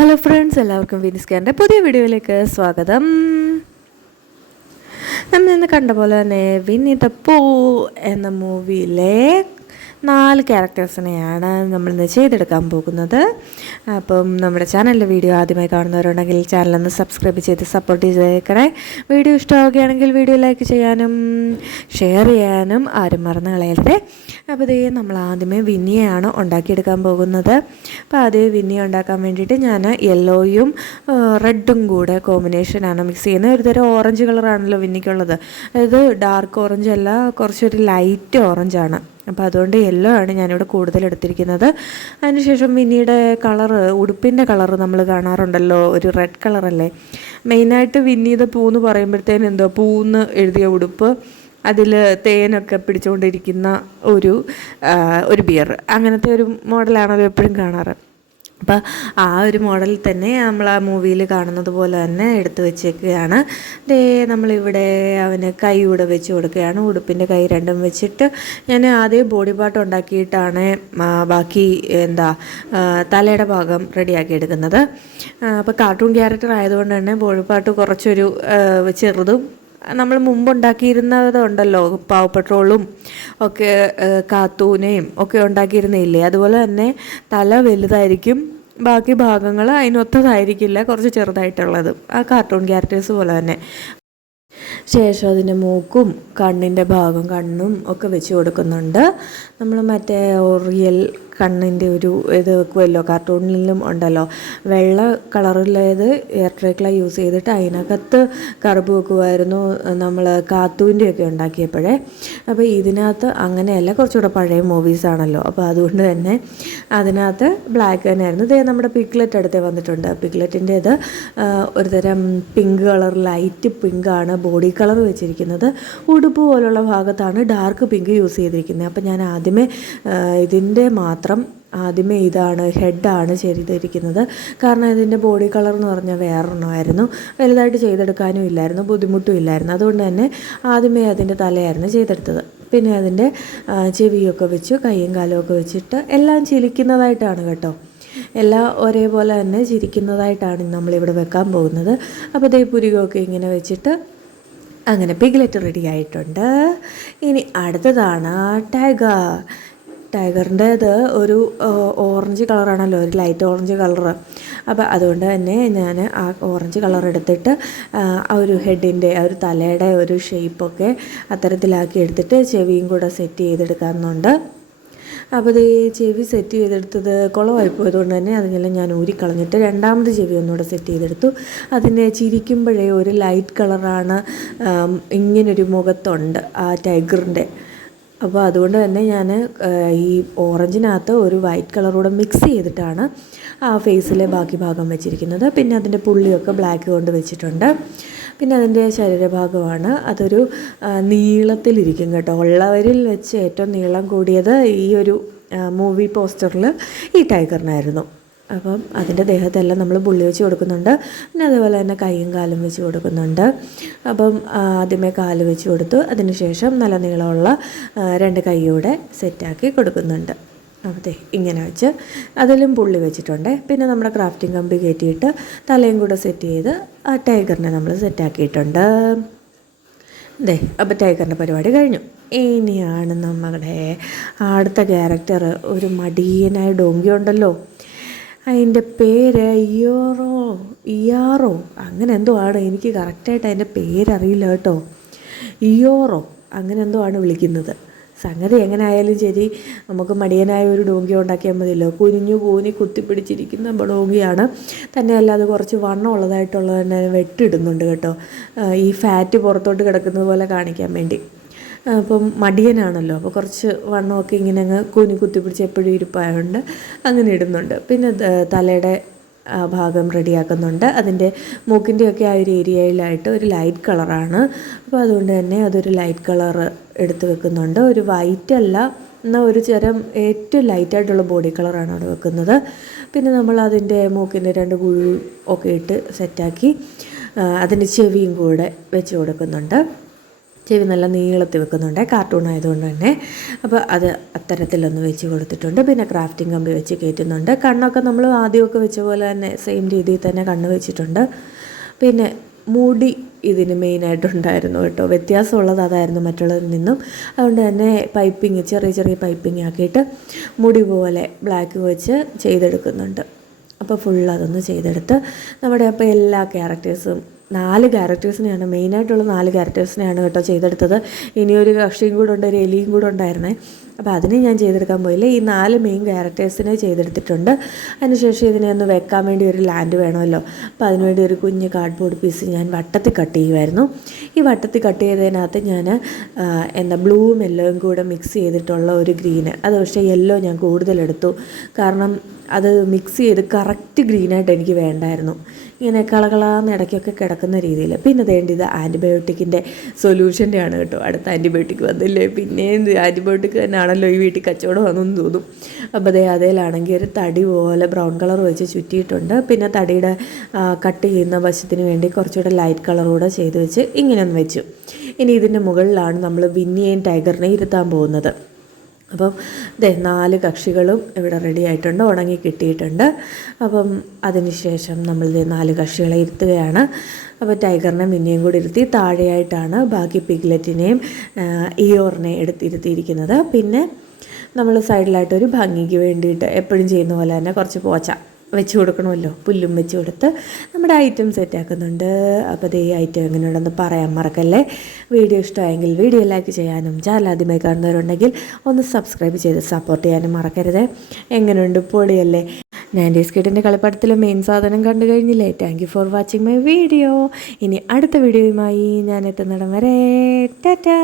Hello friends, എല്ലാവർക്കും വിനിസ്കാറിൻ്റെ പുതിയ വീഡിയോയിലേക്ക് സ്വാഗതം. നമ്മൾ ഇന്ന് കണ്ട പോലെ തന്നെ വിന്നിethepooh എന്ന മൂവിയിലെ 4 ക്യാരക്ടേഴ്സിനെയാണ് നമ്മളിന്ന് ചെയ്തെടുക്കാൻ പോകുന്നത്. അപ്പം നമ്മുടെ ചാനലിലെ വീഡിയോ ആദ്യമായി കാണുന്നവരുണ്ടെങ്കിൽ ചാനലൊന്ന് സബ്സ്ക്രൈബ് ചെയ്ത് സപ്പോർട്ട് ചെയ്തേക്കണേ. വീഡിയോ ഇഷ്ടമാവുകയാണെങ്കിൽ വീഡിയോ ലൈക്ക് ചെയ്യാനും ഷെയർ ചെയ്യാനും ആരും മറന്നു കളയരുത്. അപ്പോൾ ഇതേ നമ്മൾ ആദ്യമേ വിന്നിയെയാണ് ഉണ്ടാക്കിയെടുക്കാൻ പോകുന്നത്. അപ്പോൾ ആദ്യം വിന്നിയെ ഉണ്ടാക്കാൻ വേണ്ടിയിട്ട് ഞാൻ യെല്ലോയും റെഡും കൂടെ കോമ്പിനേഷനാണ് മിക്സ് ചെയ്യുന്നത്. ഒരു തരം ഓറഞ്ച് കളറാണല്ലോ വിന്നിക്കുള്ളത്. അതായത് ഡാർക്ക് ഓറഞ്ച് അല്ല, കുറച്ചൊരു ലൈറ്റ് ഓറഞ്ചാണ്. അപ്പോൾ അതുകൊണ്ട് യെല്ലോ ആണ് ഞാനിവിടെ കൂടുതൽ എടുത്തിരിക്കുന്നത്. അതിനുശേഷം വിന്നിയുടെ കളറ്, ഉടുപ്പിൻ്റെ കളറ് നമ്മൾ കാണാറുണ്ടല്ലോ, ഒരു റെഡ് കളറല്ലേ. മെയിനായിട്ട് വിന്നിethepooh എന്ന് പറയുമ്പോഴത്തേനും എന്തോ പൂന്ന് എഴുതിയ ഉടുപ്പ്, അതിൽ തേനൊക്കെ പിടിച്ചുകൊണ്ടിരിക്കുന്ന ഒരു ബിയർ, അങ്ങനത്തെ ഒരു മോഡലാണല്ലോ എപ്പോഴും കാണാറ്. അപ്പോൾ ആ ഒരു മോഡലിൽ തന്നെ നമ്മൾ ആ മൂവിയിൽ കാണുന്നത് പോലെ തന്നെ എടുത്ത് വെച്ചേക്കുകയാണ്. നമ്മളിവിടെ അവന് കൈ കൂടെ വെച്ച് കൊടുക്കുകയാണ്. ഉടുപ്പിൻ്റെ കൈ രണ്ടും വെച്ചിട്ട് ഞാൻ ആദ്യം ബോഡി പാർട്ട് ഉണ്ടാക്കിയിട്ടാണ് ബാക്കി തലയുടെ ഭാഗം റെഡിയാക്കി എടുക്കുന്നത്. അപ്പോൾ കാർട്ടൂൺ ക്യാരക്ടർ ആയതുകൊണ്ട് തന്നെ ബോഡി പാർട്ട് കുറച്ചൊരു ചെറുതും, നമ്മൾ മുമ്പുണ്ടാക്കിയിരുന്നതുണ്ടല്ലോ പാവ് പെട്രോളും ഒക്കെ കാത്തൂനെയും ഒക്കെ ഉണ്ടാക്കിയിരുന്നില്ലേ, അതുപോലെ തന്നെ തല വലുതായിരിക്കും, ബാക്കി ഭാഗങ്ങൾ അതിനൊത്തതായിരിക്കില്ല, കുറച്ച് ചെറുതായിട്ടുള്ളത് ആ കാർട്ടൂൺ ക്യാരക്ടേഴ്സ് പോലെ തന്നെ. ശേഷം അതിൻ്റെ മൂക്കും കണ്ണിൻ്റെ ഭാഗം, കണ്ണും ഒക്കെ വെച്ച് കൊടുക്കുന്നുണ്ട്. നമ്മൾ മറ്റേ റിയൽ കണ്ണിൻ്റെ ഒരു ഇത് വെക്കുമല്ലോ, കാർട്ടൂണിലും ഉണ്ടല്ലോ, വെള്ള കളറുള്ളത് എയർ ട്രേക്കള യൂസ് ചെയ്തിട്ട് അതിനകത്ത് കറുപ്പ് വെക്കുമായിരുന്നു നമ്മൾ കാത്തൂൻ്റെയൊക്കെ ഉണ്ടാക്കിയപ്പോഴേ. അപ്പോൾ ഇതിനകത്ത് അങ്ങനെയല്ല, കുറച്ചുകൂടെ പഴയ മൂവീസാണല്ലോ, അപ്പോൾ അതുകൊണ്ട് തന്നെ അതിനകത്ത് ബ്ലാക്ക് തന്നെയായിരുന്നു. ഇതേ നമ്മുടെ പിഗ്ലെറ്റ് അടുത്തേ വന്നിട്ടുണ്ട്. പിഗ്ലെറ്റിൻ്റേത് ഒരു തരം പിങ്ക് കളർ, ലൈറ്റ് പിങ്കാണ് ബോഡി കളർ വെച്ചിരിക്കുന്നത്. ഉടുപ്പ് പോലുള്ള ഭാഗത്താണ് ഡാർക്ക് പിങ്ക് യൂസ് ചെയ്തിരിക്കുന്നത്. അപ്പോൾ ഞാൻ ഇതിൻ്റെ ആദ്യമേ ഇതാണ് ഹെഡാണ് ചെയ്തിരിക്കുന്നത്. കാരണം ഇതിൻ്റെ ബോഡി കളർ എന്ന് പറഞ്ഞാൽ വേറൊരെണ്ണമായിരുന്നു, വലുതായിട്ട് ചെയ്തെടുക്കാനും ഇല്ലായിരുന്നു, ബുദ്ധിമുട്ടും ഇല്ലായിരുന്നു. അതുകൊണ്ട് തന്നെ ആദ്യമേ അതിൻ്റെ തലയായിരുന്നു ചെയ്തെടുത്തത്. പിന്നെ അതിൻ്റെ ചെവിയൊക്കെ വെച്ചു, കൈയും കാലും ഒക്കെ വെച്ചിട്ട് എല്ലാം ചിരിക്കുന്നതായിട്ടാണ് കേട്ടോ, എല്ലാം ഒരേപോലെ തന്നെ ചിരിക്കുന്നതായിട്ടാണ് നമ്മളിവിടെ വെക്കാൻ പോകുന്നത്. അപ്പോൾ ദേ പുരികമൊക്കെ ഇങ്ങനെ വെച്ചിട്ട് അങ്ങനെ പിഗ്ലെറ്റ് റെഡി ആയിട്ടുണ്ട്. ഇനി അടുത്തതാണ് ടൈഗറിൻ്റേത് ഒരു ഓറഞ്ച് കളറാണല്ലോ, ഒരു ലൈറ്റ് ഓറഞ്ച് കളറ്. അപ്പോൾ അതുകൊണ്ട് തന്നെ ഞാൻ ആ ഓറഞ്ച് കളർ എടുത്തിട്ട് ആ ഒരു ഹെഡിൻ്റെ, ആ ഒരു തലയുടെ ഒരു ഷേപ്പൊക്കെ അത്തരത്തിലാക്കി എടുത്തിട്ട് ചെവിയും കൂടെ സെറ്റ് ചെയ്തെടുക്കാറുണ്ട്. അപ്പോൾ ഇത് ചെവി സെറ്റ് ചെയ്തെടുത്തത് കുളമായി പോയതുകൊണ്ട് തന്നെ അതിനെല്ലാം ഞാൻ ഊരിക്കളഞ്ഞിട്ട് രണ്ടാമത് ചെവി ഒന്നുകൂടെ സെറ്റ് ചെയ്തെടുത്തു. അതിനെ ചിരിക്കുമ്പോഴേ ഒരു ലൈറ്റ് കളറാണ് ഇങ്ങനൊരു മുഖത്തുണ്ട് ആ ടൈഗറിൻ്റെ. അപ്പോൾ അതുകൊണ്ട് തന്നെ ഞാൻ ഈ ഓറഞ്ചിനകത്ത് ഒരു വൈറ്റ് കളറൂടെ മിക്സ് ചെയ്തിട്ടാണ് ആ ഫേസിലെ ബാക്കി ഭാഗം വെച്ചിരിക്കുന്നത്. പിന്നെ അതിൻ്റെ പുള്ളിയൊക്കെ ബ്ലാക്ക് കൊണ്ട് വെച്ചിട്ടുണ്ട്. പിന്നെ അതിൻ്റെ ശരീരഭാഗമാണ്, അതൊരു നീളത്തിലിരിക്കും കേട്ടോ. ഉള്ളവരിൽ വെച്ച് ഏറ്റവും നീളം കൂടിയത് ഈ ഒരു മൂവി പോസ്റ്ററിൽ ഈ ടൈഗറിനായിരുന്നു. അപ്പം അതിൻ്റെ ദേഹത്തെല്ലാം നമ്മൾ പുള്ളി വെച്ച് കൊടുക്കുന്നുണ്ട്. പിന്നെ അതുപോലെ തന്നെ കൈയും കാലും വെച്ച് കൊടുക്കുന്നുണ്ട്. അപ്പം ആദ്യമേ കാല് വെച്ച് കൊടുത്തു, അതിനുശേഷം നല്ല നീളമുള്ള 2 കൈയൂടെ സെറ്റാക്കി കൊടുക്കുന്നുണ്ട്. അതെ, ഇങ്ങനെ വെച്ച് അതിലും പുള്ളി വെച്ചിട്ടുണ്ട്. പിന്നെ നമ്മുടെ ക്രാഫ്റ്റിംഗ് കമ്പി കയറ്റിയിട്ട് തലയും കൂടെ സെറ്റ് ചെയ്ത് ആ ടൈഗറിനെ നമ്മൾ സെറ്റാക്കിയിട്ടുണ്ട്. അതെ, അപ്പോൾ ടൈഗറിൻ്റെ പരിപാടി കഴിഞ്ഞു. ഇനിയാണ് നമ്മുടെ അടുത്ത ക്യാരക്ടർ, ഒരു മടിയനായ ഡോങ്കി ഉണ്ടല്ലോ, അതിൻ്റെ പേര് ഇയാറോ അങ്ങനെ എന്തോ ആണ്, എനിക്ക് കറക്റ്റായിട്ട് അതിൻ്റെ പേരറിയില്ല കേട്ടോ. ഇയോറോ അങ്ങനെ എന്തോ ആണ് വിളിക്കുന്നത്. സംഗതി എങ്ങനെ ആയാലും ശരി, നമുക്ക് മടിയനായ ഒരു ഡോങ്കി ഉണ്ടാക്കിയാൽ മതിയല്ലോ. കുനിഞ്ഞു കൂനി കുത്തിപ്പിടിച്ചിരിക്കുന്ന ഡോങ്കിയാണ്. തന്നെയല്ല അത് കുറച്ച് വണ്ണം ഉള്ളതായിട്ടുള്ളത് തന്നെ വെട്ടിടുന്നുണ്ട് കേട്ടോ, ഈ ഫാറ്റ് പുറത്തോട്ട് കിടക്കുന്നത് പോലെ കാണിക്കാൻ വേണ്ടി. അപ്പം മടിയനാണല്ലോ, അപ്പോൾ കുറച്ച് വണ്ണമൊക്കെ ഇങ്ങനെ അങ്ങ് കുത്തിപ്പിടിച്ച് എപ്പോഴും ഇരിപ്പായതുകൊണ്ട് അങ്ങനെ ഇടുന്നുണ്ട്. പിന്നെ തലയുടെ ഭാഗം റെഡിയാക്കുന്നുണ്ട്. അതിൻ്റെ മൂക്കിൻ്റെയൊക്കെ ആ ഒരു ഏരിയയിലായിട്ട് ഒരു ലൈറ്റ് കളറാണ്. അപ്പോൾ അതുകൊണ്ട് തന്നെ അതൊരു ലൈറ്റ് കളറ് എടുത്ത് വെക്കുന്നുണ്ട്. ഒരു വൈറ്റ് അല്ല, എന്നാൽ ഒരു ഏറ്റവും ലൈറ്റായിട്ടുള്ള ബോഡി കളറാണ് അവിടെ വെക്കുന്നത്. പിന്നെ നമ്മൾ അതിൻ്റെ മൂക്കിൻ്റെ 2 കുഴി ഒക്കെ ഇട്ട് സെറ്റാക്കി അതിൻ്റെ ചെവിയും കൂടെ വെച്ച് കൊടുക്കുന്നുണ്ട്. ചെവി നല്ല നീളത്തിൽ വെക്കുന്നുണ്ട്, കാർട്ടൂൺ ആയതുകൊണ്ട് തന്നെ. അപ്പോൾ അത് അത്തരത്തിലൊന്ന് വെച്ച് കൊടുത്തിട്ടുണ്ട്. പിന്നെ ക്രാഫ്റ്റിംഗ് കമ്പി വെച്ച് കയറ്റുന്നുണ്ട്. കണ്ണൊക്കെ നമ്മൾ ആദ്യമൊക്കെ വെച്ച പോലെ തന്നെ സെയിം രീതിയിൽ തന്നെ കണ്ണ് വെച്ചിട്ടുണ്ട്. പിന്നെ മുടി ഇതിന് മെയിനായിട്ടുണ്ടായിരുന്നു കേട്ടോ, വ്യത്യാസമുള്ളത് അതായിരുന്നു മറ്റുള്ളതിൽ നിന്നും. അതുകൊണ്ട് തന്നെ പൈപ്പിങ്, ചെറിയ ചെറിയ പൈപ്പിങ് ആക്കിയിട്ട് മുടി പോലെ ബ്ലാക്ക് വെച്ച് ചെയ്തെടുക്കുന്നുണ്ട്. അപ്പോൾ ഫുൾ അതൊന്ന് ചെയ്തെടുത്ത് നമ്മുടെ അപ്പോൾ എല്ലാ ക്യാരക്ടേഴ്സും 4 ക്യാരക്ടേഴ്സിനെയാണ്, മെയിനായിട്ടുള്ള 4 ക്യാരക്ടേഴ്സിനെയാണ് കേട്ടോ ചെയ്തെടുത്തത്. ഇനിയൊരു കക്ഷിയും കൂടെ ഉണ്ട്, ഒരു എലിയും കൂടെ ഉണ്ടായിരുന്നേ. അപ്പോൾ അതിനെ ഞാൻ ചെയ്തെടുക്കാൻ പോയില്ല. ഈ 4 മെയിൻ ക്യാരക്ടേഴ്സിനെ ചെയ്തെടുത്തിട്ടുണ്ട്. അതിനുശേഷം ഇതിനെ ഒന്ന് വെക്കാൻ വേണ്ടി ഒരു ലാൻഡ് വേണമല്ലോ. അപ്പോൾ അതിനുവേണ്ടി ഒരു കുഞ്ഞ് കാർഡ്ബോർഡ് പീസ് ഞാൻ വട്ടത്തിൽ കട്ട് ചെയ്യുമായിരുന്നു. ഈ വട്ടത്തിൽ കട്ട് ചെയ്തതിനകത്ത് ഞാൻ ബ്ലൂവും യെല്ലോയും കൂടെ മിക്സ് ചെയ്തിട്ടുള്ള ഒരു ഗ്രീന്, അത് പക്ഷേ യെല്ലോ ഞാൻ കൂടുതലെടുത്തു. കാരണം അത് മിക്സ് ചെയ്ത് കറക്റ്റ് ഗ്രീനായിട്ട് എനിക്ക് വേണ്ടായിരുന്നു, ഇങ്ങനെ കളകളാന്ന് ഇടയ്ക്കൊക്കെ കിടക്കുന്ന രീതിയിൽ. പിന്നെ ഇത് ആൻറ്റിബയോട്ടിക്കിൻ്റെ സൊല്യൂഷൻ്റെ ആണ് കേട്ടോ. അടുത്ത ആൻറ്റിബയോട്ടിക് വന്നില്ലേ, പിന്നെ ആൻറ്റിബയോട്ടിക് തന്നെയാണല്ലോ ഈ വീട്ടിൽ കച്ചവടം വന്നെന്ന് തോന്നും. അപ്പോൾ അതേലാണെങ്കിൽ ഒരു തടി പോലെ ബ്രൗൺ കളർ വെച്ച് ചുറ്റിയിട്ടുണ്ട്. പിന്നെ തടിയുടെ കട്ട് ചെയ്യുന്ന വശത്തിന് വേണ്ടി കുറച്ചുകൂടെ ലൈറ്റ് കളർ കൂടെ ചെയ്ത് വെച്ച് ഇങ്ങനെ ഒന്ന് വെച്ചു. ഇനി ഇതിൻ്റെ മുകളിലാണ് നമ്മൾ വിന്നിയെയും ടൈഗറിനെ ഇരുത്താൻ പോകുന്നത്. അപ്പം 4 കക്ഷികളും ഇവിടെ റെഡി ആയിട്ടുണ്ട്, ഉണങ്ങി കിട്ടിയിട്ടുണ്ട്. അപ്പം അതിനുശേഷം നമ്മൾ 4 കക്ഷികളെ ഇരുത്തുകയാണ്. അപ്പോൾ ടൈഗറിനെ മിന്നിയും കൂടി ഇരുത്തി, താഴെയായിട്ടാണ് ബാക്കി പിഗ്ലെറ്റിനെയും ഇയോറിനെ ഇരുത്തിയിരിക്കുന്നത്. പിന്നെ നമ്മൾ സൈഡിലായിട്ടൊരു ഭംഗിക്ക് വേണ്ടിയിട്ട് എപ്പോഴും ചെയ്യുന്ന പോലെ തന്നെ കുറച്ച് പോച്ച വെച്ച് കൊടുക്കണമല്ലോ, പുല്ലും വെച്ച് കൊടുത്ത് നമ്മുടെ ഐറ്റം സെറ്റാക്കുന്നുണ്ട്. അപ്പോൾ ഈ ഐറ്റം എങ്ങനെയുണ്ടെന്ന് പറയാൻ മറക്കല്ലേ. വീഡിയോ ഇഷ്ടമായെങ്കിൽ വീഡിയോ ലൈക്ക് ചെയ്യാനും, ചാനൽ ആദ്യമായി കാണുന്നവരുണ്ടെങ്കിൽ ഒന്ന് സബ്സ്ക്രൈബ് ചെയ്ത് സപ്പോർട്ട് ചെയ്യാനും മറക്കരുത്. എങ്ങനെയുണ്ട്, പൊളിയല്ലേ? 90s കിഡിൻ്റെ കളിപ്പാട്ടത്തിലെ മെയിൻ സാധനം കണ്ടു കഴിഞ്ഞില്ലേ? Thank you for watching my video. ഇനി അടുത്ത വീഡിയോയുമായി ഞാൻ എത്തുന്നിടം വരെ ടാറ്റാ.